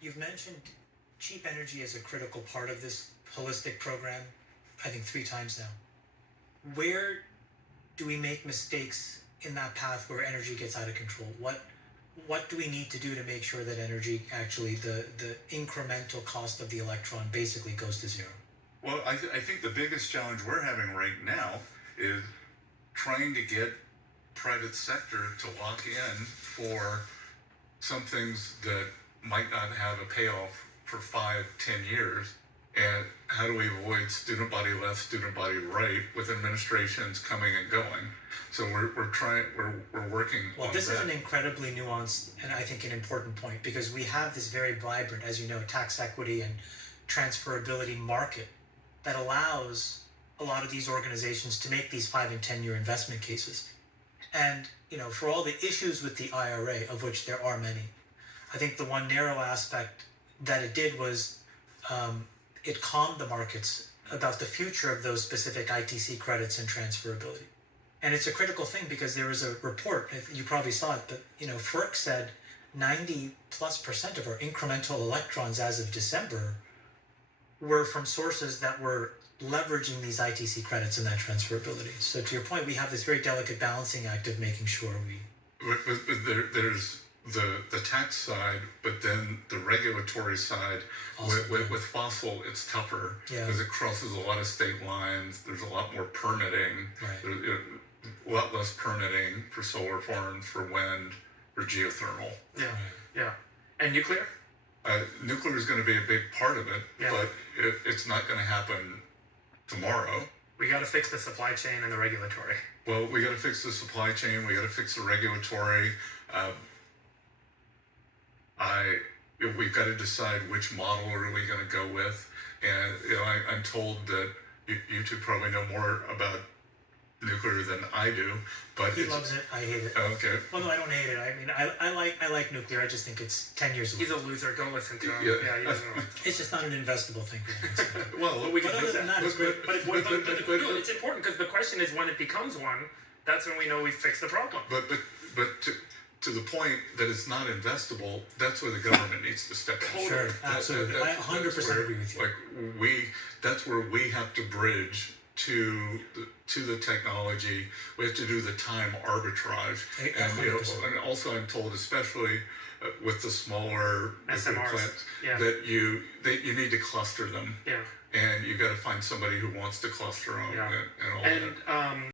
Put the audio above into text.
You've mentioned cheap energy as a critical part of this holistic program, I think 3 times now. Where do we make mistakes in that path where energy gets out of control? What do we need to do to make sure that energy actually the incremental cost of the electron basically goes to zero? Well, I think the biggest challenge we're having right now is trying to get private sector to lock in for some things that might not have a payoff for 5, 10 years. And how do we avoid student body left, student body right with administrations coming and going? So we're working Well, on this that. is an incredibly nuanced and I think an important point because we have this very vibrant, as you know, tax equity and transferability market that allows a lot of these organizations to make these 5 and 10 year investment cases. And for all the issues with the IRA, of which there are many, I think the one narrow aspect that it did was it calmed the markets about the future of those specific ITC credits and transferability. And it's a critical thing because there was a report, you probably saw it, but FERC said 90+% of our incremental electrons as of December were from sources that were leveraging these ITC credits and that transferability. So to your point, we have this very delicate balancing act of making sure There's the tax side, but then the regulatory side. With fossil, it's tougher because it crosses a lot of state lines. There's a lot more permitting. Right. There's a lot less permitting for solar farms, for wind, for geothermal. Yeah, yeah. And nuclear? Nuclear is going to be a big part of it, but it's not going to happen tomorrow. We got to fix the supply chain and the regulatory. Well, we got to fix the supply chain. We got to fix the regulatory. We've got to decide which model are we going to go with. And I'm told that you two probably know more about nuclear than I do, but he loves it. I hate it. Okay. Well, no, I don't hate it. I mean, I like nuclear. I just think it's 10 years away. He's a loser. Go listen to him. Yeah, he doesn't know. It's just not an investable thing. Well, we can But fix other than that, that. it's great. But it's important because the question is when it becomes one, that's when we know we've fixed the problem. But to the point that it's not investable, that's where the government needs to step in. Sure, absolutely. I 100% agree with you. That's where we have to bridge to the technology. We have to do the time arbitrage. 100%. And also I'm told, especially with the smaller nuclear SMRs, plants, yeah. that you need to cluster them. Yeah. And you got to find somebody who wants to cluster them Yeah. and all And that.